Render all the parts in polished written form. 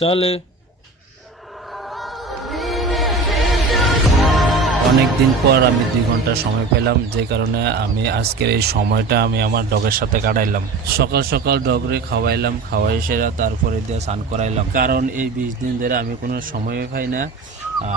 চলে। অনেক দিন পর আমি 2 ঘন্টা সময় পেলাম, যে কারণে আমি আজকের এই সময়টা আমি আমার ডগের সাথে কাটাইলাম। সকাল সকাল ডগরে খাওয়াইলাম, খাওয়াই সেরা তারপরে দিয়ে স্নান করাইলাম, কারণ এই 20 দিন ধরে আমি কোনো সময় পাই না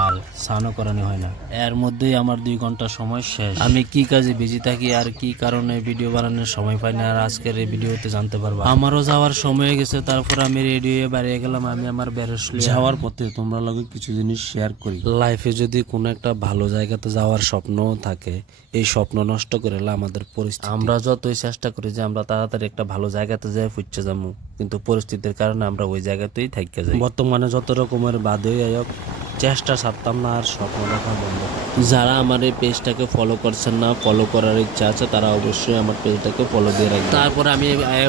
আর স্নানও করানো হয় না। এর মধ্যেই আমার 2 ঘন্টা সময় শেষ। আমি কি কাজে বিজি থাকি আর কি কারণে ভিডিও বানানোর সময় পাই না, আর আজকের এই ভিডিওতে জানতে পারবা। আমারও যাওয়ার সময় হয়ে গেছে, তারপর আমি রেডি হয়ে বেরিয়ে গেলাম। আমি আমার বেরোসলি যাওয়ার পথে তোমরা লগে কিছু জিনিস শেয়ার করি। লাইফে যদি কোনো একটা ভালো জায়গাতে যাওয়ার স্বপ্ন থাকে, এই স্বপ্ন নষ্ট করে আমাদের পরিস্থিতি। আমরা যতই চেষ্টা করি যে আমরা তাড়াতাড়ি একটা ভালো জায়গাতে যাই ফুটছে যাবো, কিন্তু পরিস্থিতির কারণে আমরা ওই জায়গাতেই থাইকে যাই। বর্তমানে যত রকমের বাধই আয়োগ চেষ্টা ছাড়তাম না আর স্বপ্ন দেখা বন্ধ। যারা আমার এই পেজটাকে ফলো করছেন না, ফলো করার ইচ্ছা আছে, তারা অবশ্যই আমার পেজটাকে ফলো দিয়ে রাখবেন। তারপরে আমি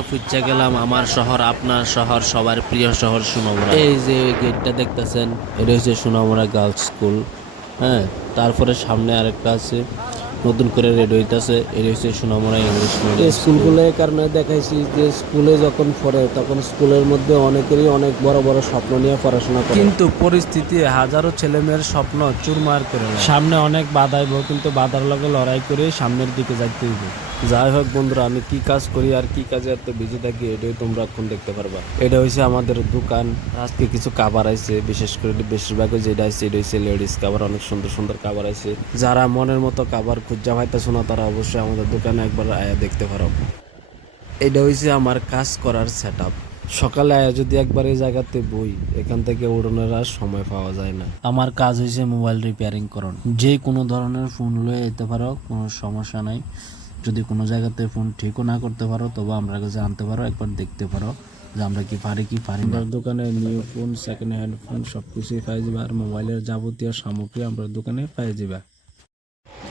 ফুচা গেলাম আমার শহর, আপনার শহর, সবার প্রিয় শহর সোনামুড়া। এই যে গেটটা দেখতেছেন, এটা হচ্ছে সোনামুড়া গার্লস স্কুল। হ্যাঁ, তারপরে সামনে আরেকটা আছে নতুন করে রেডি হইতেছে, এটা হচ্ছে সোনামুড়া ইংলিশ মিডিয়াম স্কুলগুলোর কারণে দেখাইছি যে স্কুলে যখন পড়ে তখন স্কুলের মধ্যে অনেকেরই অনেক বড় বড় স্বপ্ন নিয়ে পড়াশোনা করে, কিন্তু পরিস্থিতি হাজারো ছেলেমেয়ের স্বপ্ন চুরমার করে দেয়। সামনে অনেক বাধা আইব, কিন্তু বাধার লগে লড়াই করে সামনের দিকে যাইতে হইব। যাই হোক বন্ধুরা, আমি কি কাজ করি আর কি কাজে এত বিজি থাকি এটাই তোমরা এখন দেখতে পারবা। এটা হচ্ছে আমাদের দোকান। আজকে কিছু কাভার আছে, বিশেষ করে বেশিরভাগ যেটা আছে এটা হচ্ছে লেডিস কাভার। অনেক সুন্দর সুন্দর কাভার আছে। যারা মনের মতো কাভার খুঁজা পাইতেছো না, তারা অবশ্যই আমাদের দোকানে একবার আয়া দেখতে পারো। এটা হচ্ছে আমার কাজ করার সেট আপ। সকালে আয়া যদি একবার এই জায়গাতে বই, এখান থেকে উড়ানোর আর সময় পাওয়া যায় না। আমার কাজ হয়েছে মোবাইল রিপেয়ারিং করুন। যে কোনো ধরনের ফোন লয়ে যেতে পারো, কোনো সমস্যা নাই। যদি কোনো জায়গাতে ফোন ঠিকও না করতে পারো, তবে আমরা কাছে আনতে পারো, একবার দেখতে পারো যে আমরা কি পারি না। আমার দোকানে new phone, second hand phone সবকিছুই পাই যাবে, আর মোবাইলের যাবতীয় সামগ্রী আমরা দোকানে পাই যাবে।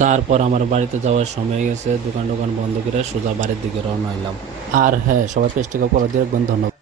তারপর আমার বাড়িতে যাওয়ার সময় হয়ে গেছে, দোকান বন্ধ করে সোজা বাড়ির দিকে রওনা হইলাম। আর হ্যাঁ, সবাই পেজটাকে ফলো দিয়ে রাখবেন। ধন্যবাদ।